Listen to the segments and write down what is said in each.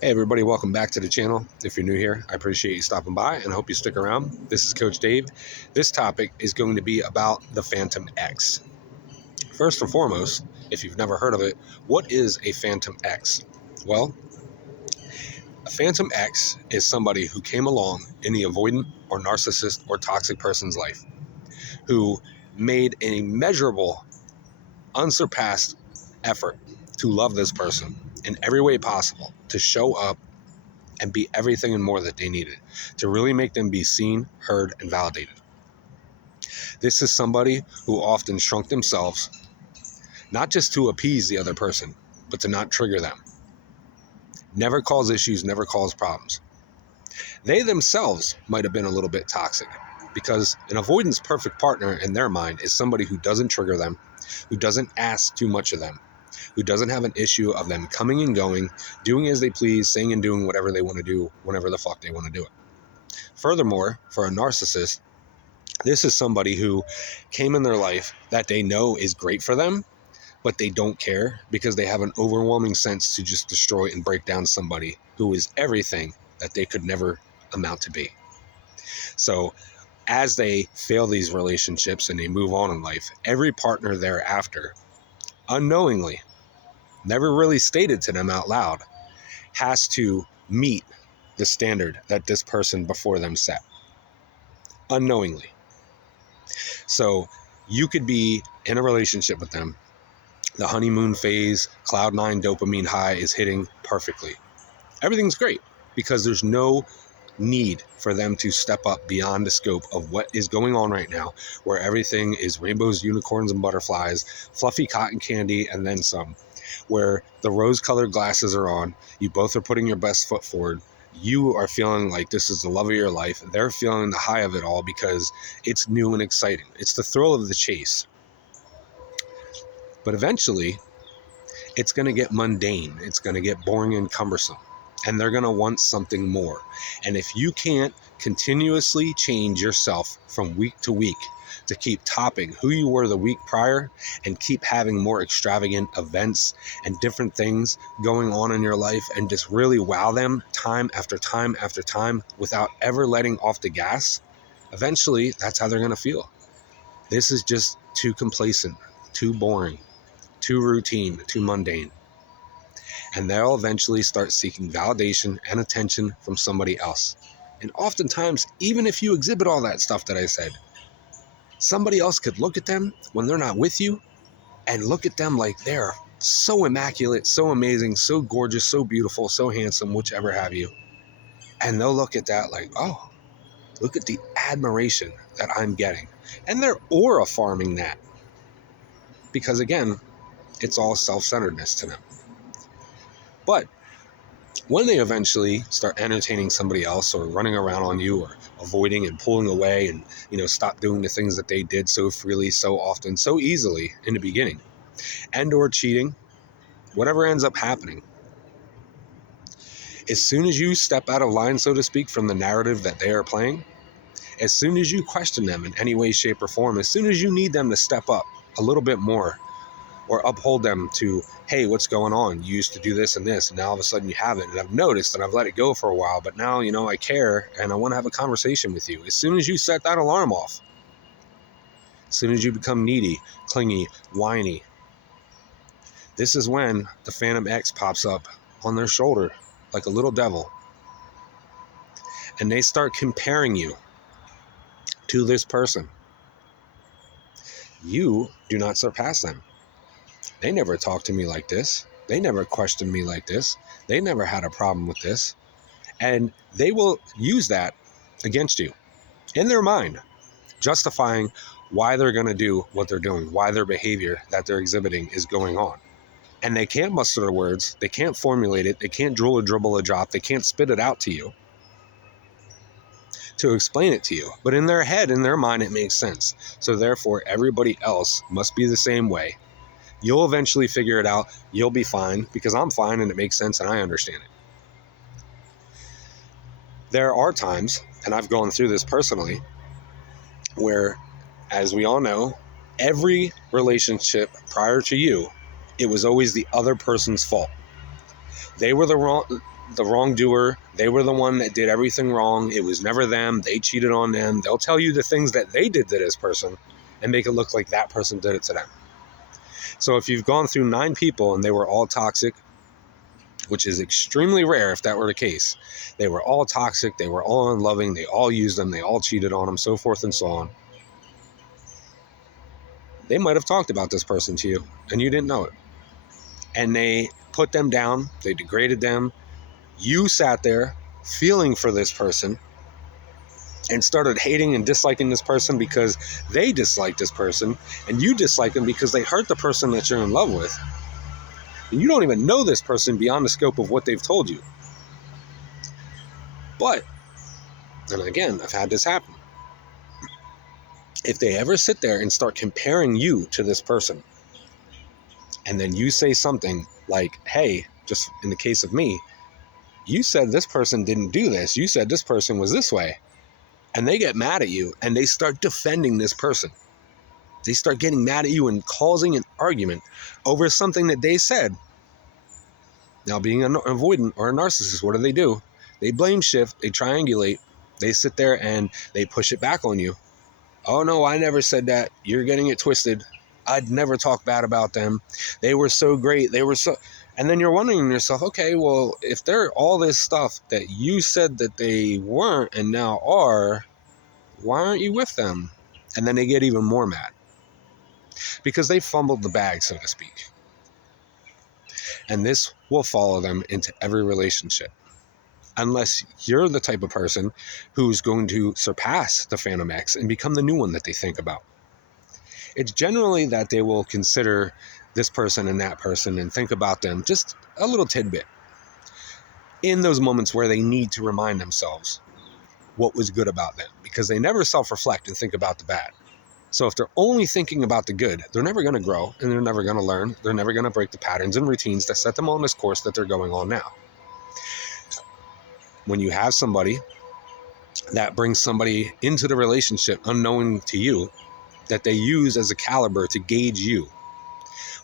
Hey everybody, welcome back to the channel. If you're new here, I appreciate you stopping by and I hope you stick around. This is Coach Dave. This topic is going to be about the Phantom X. First and foremost, if you've never heard of it, what is a Phantom X? Well, a Phantom X is somebody who came along in the avoidant or narcissist or toxic person's life, who made a measurable, unsurpassed effort to love this person in every way possible, to show up and be everything and more that they needed, to really make them be seen, heard, and validated. This is somebody who often shrunk themselves, not just to appease the other person, but to not trigger them. Never cause issues, never cause problems. They themselves might have been a little bit toxic because an avoidance perfect partner in their mind is somebody who doesn't trigger them, who doesn't ask too much of them, who doesn't have an issue of them coming and going, doing as they please, saying and doing whatever they want to do, whenever the fuck they want to do it. Furthermore, for a narcissist, this is somebody who came in their life that they know is great for them, but they don't care because they have an overwhelming sense to just destroy and break down somebody who is everything that they could never amount to be. So as they fail these relationships and they move on in life, every partner thereafter, unknowingly, never really stated to them out loud, has to meet the standard that this person before them set. Unknowingly. So you could be in a relationship with them. The honeymoon phase, cloud nine dopamine high is hitting perfectly. Everything's great because there's no need for them to step up beyond the scope of what is going on right now, where everything is rainbows, unicorns, and butterflies, fluffy cotton candy, and then some, where the rose-colored glasses are on, you both are putting your best foot forward, you are feeling like this is the love of your life, they're feeling the high of it all because it's new and exciting. It's the thrill of the chase. But eventually, it's going to get mundane. It's going to get boring and cumbersome. And they're going to want something more. And if you can't continuously change yourself from week to week to keep topping who you were the week prior and keep having more extravagant events and different things going on in your life and just really wow them time after time after time without ever letting off the gas, eventually that's how they're going to feel. This is just too complacent, too boring, too routine, too mundane. And they'll eventually start seeking validation and attention from somebody else. And oftentimes, even if you exhibit all that stuff that I said, somebody else could look at them when they're not with you and look at them like they're so immaculate, so amazing, so gorgeous, so beautiful, so handsome, whichever have you. And they'll look at that like, oh, look at the admiration that I'm getting. And they're aura farming that. Because again, it's all self-centeredness to them. But when they eventually start entertaining somebody else or running around on you or avoiding and pulling away and, stop doing the things that they did so freely, so often, so easily in the beginning, and or cheating, whatever ends up happening, as soon as you step out of line, so to speak, from the narrative that they are playing, as soon as you question them in any way, shape, or form, as soon as you need them to step up a little bit more or uphold them to, hey, what's going on? You used to do this and this, and now all of a sudden you haven't. And I've noticed and I've let it go for a while, but now, I care and I want to have a conversation with you. As soon as you set that alarm off, as soon as you become needy, clingy, whiny, this is when the Phantom X pops up on their shoulder like a little devil. And they start comparing you to this person. You do not surpass them. They never talked to me like this. They never questioned me like this. They never had a problem with this. And they will use that against you in their mind, justifying why they're going to do what they're doing, why their behavior that they're exhibiting is going on. And they can't muster the words. They can't formulate it. They can't drool or dribble a drop. They can't spit it out to you to explain it to you. But in their head, in their mind, it makes sense. So therefore, everybody else must be the same way. You'll eventually figure it out. You'll be fine because I'm fine and it makes sense and I understand it. There are times, and I've gone through this personally, where, as we all know, every relationship prior to you, it was always the other person's fault. They were the wrongdoer. They were the one that did everything wrong. It was never them. They cheated on them. They'll tell you the things that they did to this person and make it look like that person did it to them. So if you've gone through 9 people and they were all toxic, which is extremely rare if that were the case, they were all toxic, they were all unloving, they all used them, they all cheated on them, so forth and so on, they might have talked about this person to you and you didn't know it. And they put them down, they degraded them. You sat there feeling for this person and started hating and disliking this person because they disliked this person, and you dislike them because they hurt the person that you're in love with. And you don't even know this person beyond the scope of what they've told you. But, and again, I've had this happen. If they ever sit there and start comparing you to this person, and then you say something like, hey, just in the case of me, you said this person didn't do this. You said this person was this way. And they get mad at you and they start defending this person. They start getting mad at you and causing an argument over something that they said. Now, being an avoidant or a narcissist, what do? They blame shift, they triangulate, they sit there and they push it back on you. Oh no, I never said that. You're getting it twisted. I'd never talk bad about them. They were so great. They were so... And then you're wondering to yourself, okay, well, if they're all this stuff that you said that they weren't and now are, why aren't you with them? And then they get even more mad because they fumbled the bag, so to speak. And this will follow them into every relationship. Unless you're the type of person who's going to surpass the Phantom X and become the new one that they think about. It's generally that they will consider this person and that person and think about them just a little tidbit in those moments where they need to remind themselves what was good about them, because they never self-reflect and think about the bad. So if they're only thinking about the good, they're never going to grow and they're never going to learn. They're never going to break the patterns and routines that set them on this course that they're going on now. When you have somebody that brings somebody into the relationship unknowing to you, that they use as a caliber to gauge you,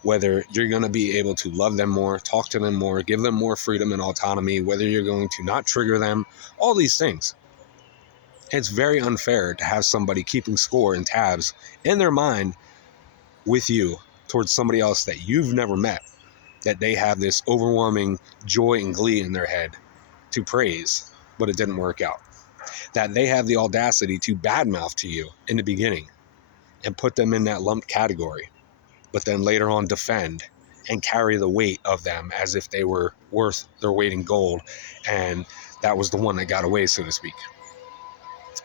whether you're going to be able to love them more, talk to them more, give them more freedom and autonomy, whether you're going to not trigger them, all these things. It's very unfair to have somebody keeping score and tabs in their mind with you towards somebody else that you've never met, that they have this overwhelming joy and glee in their head to praise, but it didn't work out. That they have the audacity to badmouth to you in the beginning and put them in that lumped category, but then later on defend and carry the weight of them as if they were worth their weight in gold, and that was the one that got away, so to speak.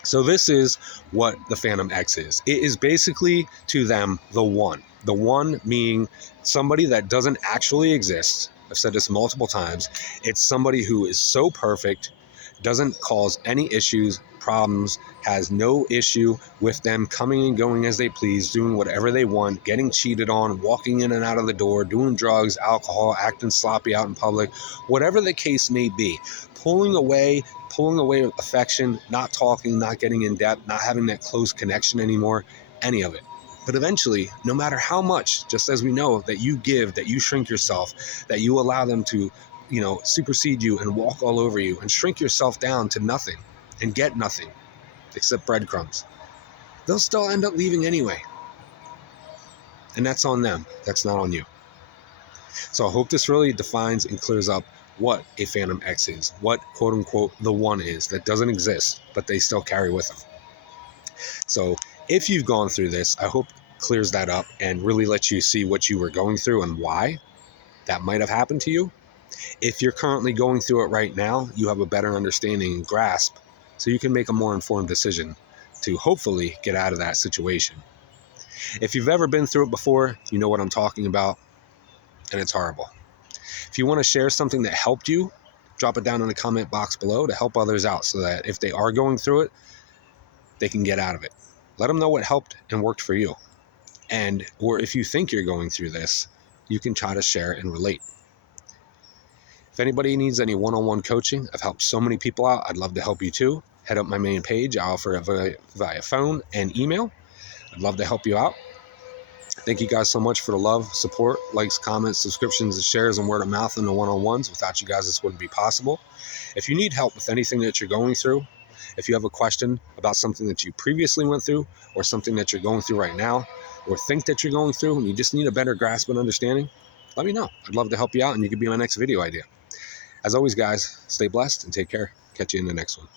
So this is what the Phantom X is. It is basically to them the one being somebody that doesn't actually exist. I've said this multiple times. It's somebody who is so perfect, doesn't cause any issues, problems, has no issue with them coming and going as they please, doing whatever they want, getting cheated on, walking in and out of the door, doing drugs, alcohol, acting sloppy out in public, whatever the case may be, pulling away affection, not talking, not getting in depth, not having that close connection anymore, any of it. But eventually, no matter how much, just as we know that you give, that you shrink yourself, that you allow them to supersede you and walk all over you and shrink yourself down to nothing and get nothing except breadcrumbs, they'll still end up leaving anyway. And that's on them. That's not on you. So I hope this really defines and clears up what a Phantom X is, what quote unquote the one is that doesn't exist, but they still carry with them. So if you've gone through this, I hope clears that up and really lets you see what you were going through and why that might have happened to you. If you're currently going through it right now, you have a better understanding and grasp, so you can make a more informed decision to hopefully get out of that situation. If you've ever been through it before, you know what I'm talking about, and it's horrible. If you want to share something that helped you, drop it down in the comment box below to help others out so that if they are going through it, they can get out of it. Let them know what helped and worked for you. Or if you think you're going through this, you can try to share and relate. If anybody needs any one-on-one coaching, I've helped so many people out. I'd love to help you too. Head up my main page. I offer it via phone and email. I'd love to help you out. Thank you guys so much for the love, support, likes, comments, subscriptions, and shares, and word of mouth and the one-on-ones. Without you guys, this wouldn't be possible. If you need help with anything that you're going through, if you have a question about something that you previously went through or something that you're going through right now or think that you're going through and you just need a better grasp and understanding, let me know. I'd love to help you out and you could be my next video idea. As always, guys, stay blessed and take care. Catch you in the next one.